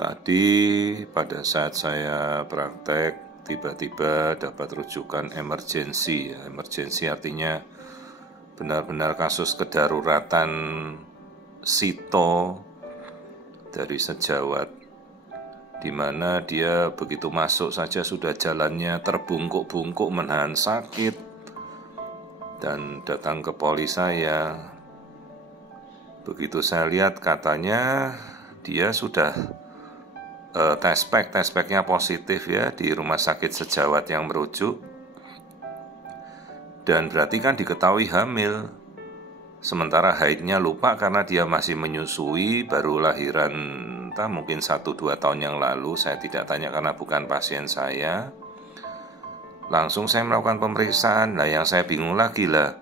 Tadi pada saat saya praktek tiba-tiba dapat rujukan emergensi. Emergensi artinya benar-benar kasus kedaruratan sito dari sejawat, di mana dia begitu masuk saja sudah jalannya terbungkuk-bungkuk menahan sakit dan datang ke poli saya. Begitu saya lihat katanya dia sudah tespeknya positif ya di rumah sakit sejawat yang merujuk, dan berarti kan diketahui hamil, sementara haidnya lupa karena dia masih menyusui, baru lahiran entah mungkin 1-2 tahun yang lalu. Saya tidak tanya karena bukan pasien saya. Langsung saya melakukan pemeriksaan. Nah yang saya bingung lagi lah,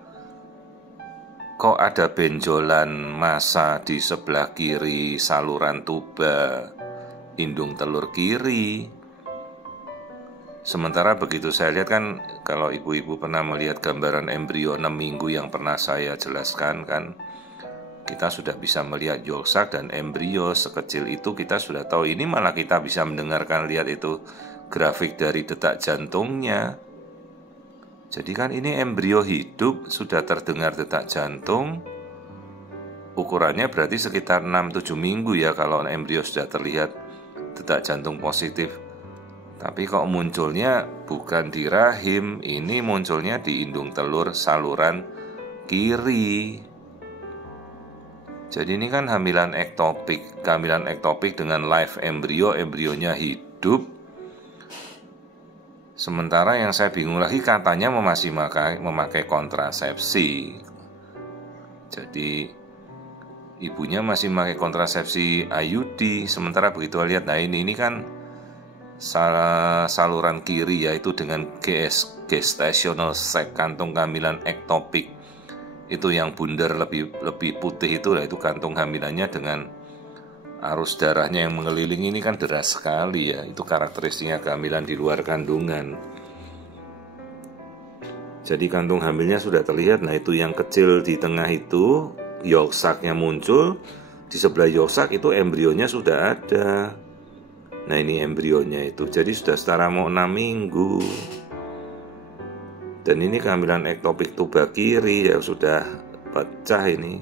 kok ada benjolan massa di sebelah kiri saluran tuba indung telur kiri. Sementara begitu saya lihat kan, kalau ibu-ibu pernah melihat gambaran embrio 6 minggu yang pernah saya jelaskan kan, kita sudah bisa melihat yolk sac dan embrio sekecil itu kita sudah tahu. Ini malah kita bisa mendengarkan, lihat itu grafik dari detak jantungnya. Jadi kan ini embrio hidup, sudah terdengar detak jantung. Ukurannya berarti sekitar 6-7 minggu ya kalau embrio sudah terlihat detak jantung positif. Tapi kok munculnya bukan di rahim, ini munculnya di indung telur saluran kiri. Jadi ini kan kehamilan ektopik dengan live embrio, embrionya hidup. Sementara yang saya bingung lagi, katanya masih memakai kontrasepsi. Jadi ibunya masih memakai kontrasepsi IUD. Sementara begitu lihat, nah ini kan saluran kiri, yaitu dengan gestational sac, kantung kehamilan ektopik. Itu yang bundar lebih putih itu kantung hamilannya dengan arus darahnya yang mengelilingi ini kan deras sekali ya. Itu karakteristiknya kehamilan di luar kandungan. Jadi kantung hamilnya sudah terlihat. Nah itu yang kecil di tengah itu yolk sac-nya muncul. Di sebelah yolk sac itu embrionya sudah ada. Nah ini embrionya itu. Jadi sudah setara mau 6 minggu. Dan ini kehamilan ektopik tuba kiri ya, sudah pecah ini.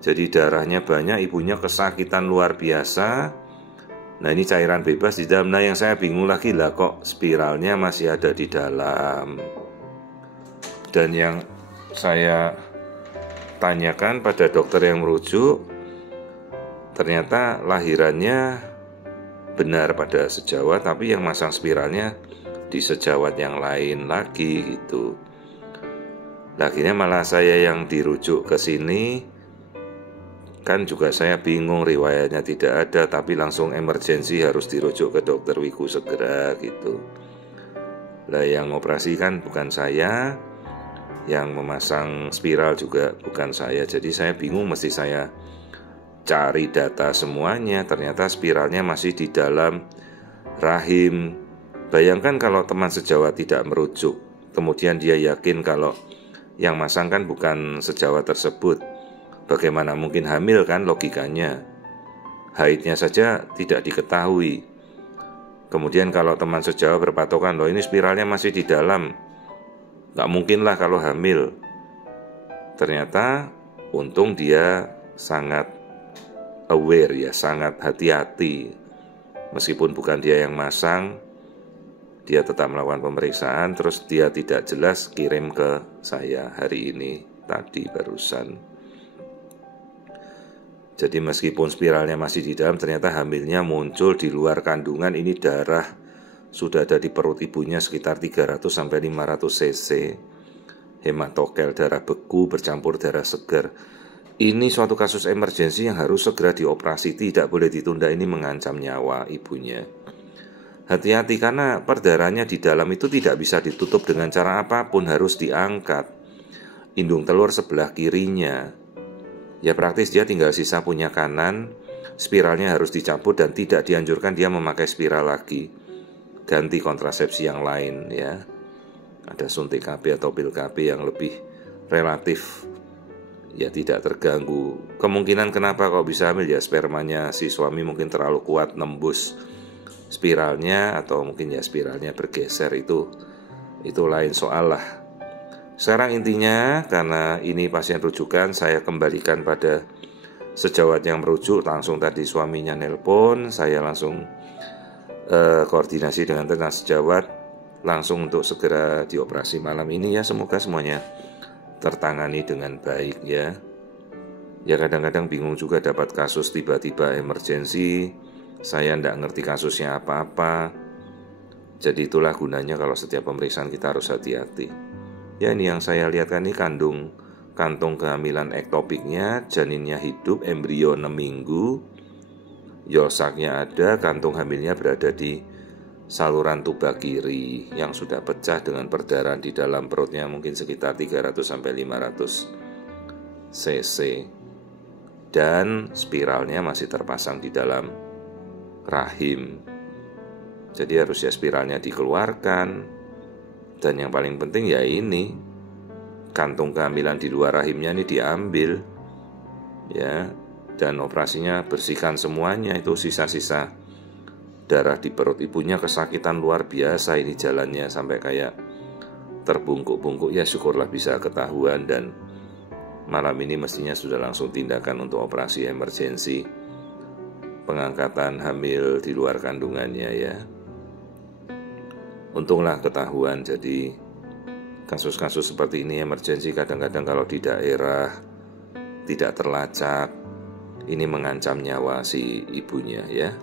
Jadi darahnya banyak, ibunya kesakitan luar biasa. Nah ini cairan bebas di dalam. Nah yang saya bingung lagi lah, kok spiralnya masih ada di dalam. Dan yang saya tanyakan pada dokter yang merujuk, ternyata lahirannya benar pada sejawat, tapi yang masang spiralnya di sejawat yang lain lagi gitu. Akhirnya malah saya yang dirujuk ke sini. Kan juga saya bingung, riwayatnya tidak ada, tapi langsung emergensi harus dirujuk ke dokter Wiku segera gitu. Lah yang operasi kan bukan saya, yang memasang spiral juga bukan saya. Jadi saya bingung, mesti saya cari data semuanya. Ternyata spiralnya masih di dalam rahim. Bayangkan kalau teman sejawat tidak merujuk, kemudian dia yakin kalau yang masang kan bukan sejawat tersebut. Bagaimana mungkin hamil kan logikanya? Haidnya saja tidak diketahui. Kemudian kalau teman sejawat berpatokan, loh ini spiralnya masih di dalam, gak mungkin lah kalau hamil. Ternyata untung dia sangat aware ya, sangat hati-hati. Meskipun bukan dia yang masang, dia tetap melakukan pemeriksaan. Terus dia tidak jelas kirim ke saya hari ini, tadi barusan. Jadi meskipun spiralnya masih di dalam, ternyata hamilnya muncul di luar kandungan. Ini darah sudah ada di perut ibunya sekitar 300-500 cc. Hematokel, darah beku bercampur darah segar. Ini suatu kasus emergensi yang harus segera dioperasi, tidak boleh ditunda. Ini mengancam nyawa ibunya. Hati-hati karena perdarahannya di dalam itu tidak bisa ditutup dengan cara apapun, harus diangkat. Indung telur sebelah kirinya, ya praktis dia tinggal sisa punya kanan, spiralnya harus dicabut dan tidak dianjurkan dia memakai spiral lagi. Ganti kontrasepsi yang lain ya. Ada suntik KB atau pil KB yang lebih relatif ya tidak terganggu. Kemungkinan kenapa kok bisa hamil ya spermanya si suami mungkin terlalu kuat nembus spiralnya, atau mungkin ya spiralnya bergeser, itu lain soal lah. Sekarang intinya karena ini pasien rujukan, saya kembalikan pada sejawat yang merujuk. Langsung tadi suaminya nelpon, saya langsung koordinasi dengan tenaga sejawat langsung untuk segera dioperasi malam ini ya. Semoga semuanya tertangani dengan baik ya. Ya kadang-kadang bingung juga dapat kasus tiba-tiba emergensi, saya tidak ngerti kasusnya apa-apa. Jadi itulah gunanya kalau setiap pemeriksaan kita harus hati-hati. Ya ini yang saya lihat kan, ini kantung kehamilan ektopiknya, janinnya hidup, embrio 6 minggu, yolsaknya ada, kantung hamilnya berada di saluran tuba kiri yang sudah pecah dengan perdarahan di dalam perutnya mungkin sekitar 300-500 cc, dan spiralnya masih terpasang di dalam rahim. Jadi harus ya spiralnya dikeluarkan, dan yang paling penting ya ini kantung kehamilan di luar rahimnya ini diambil ya, dan operasinya bersihkan semuanya. Itu sisa-sisa darah di perut ibunya kesakitan luar biasa, ini jalannya sampai kayak terbungkuk-bungkuk. Ya syukurlah bisa ketahuan, dan malam ini mestinya sudah langsung tindakan untuk operasi emergensi pengangkatan hamil di luar kandungannya ya. Untunglah ketahuan. Jadi kasus-kasus seperti ini emergensi kadang-kadang kalau di daerah tidak terlacak, ini mengancam nyawa si ibunya ya.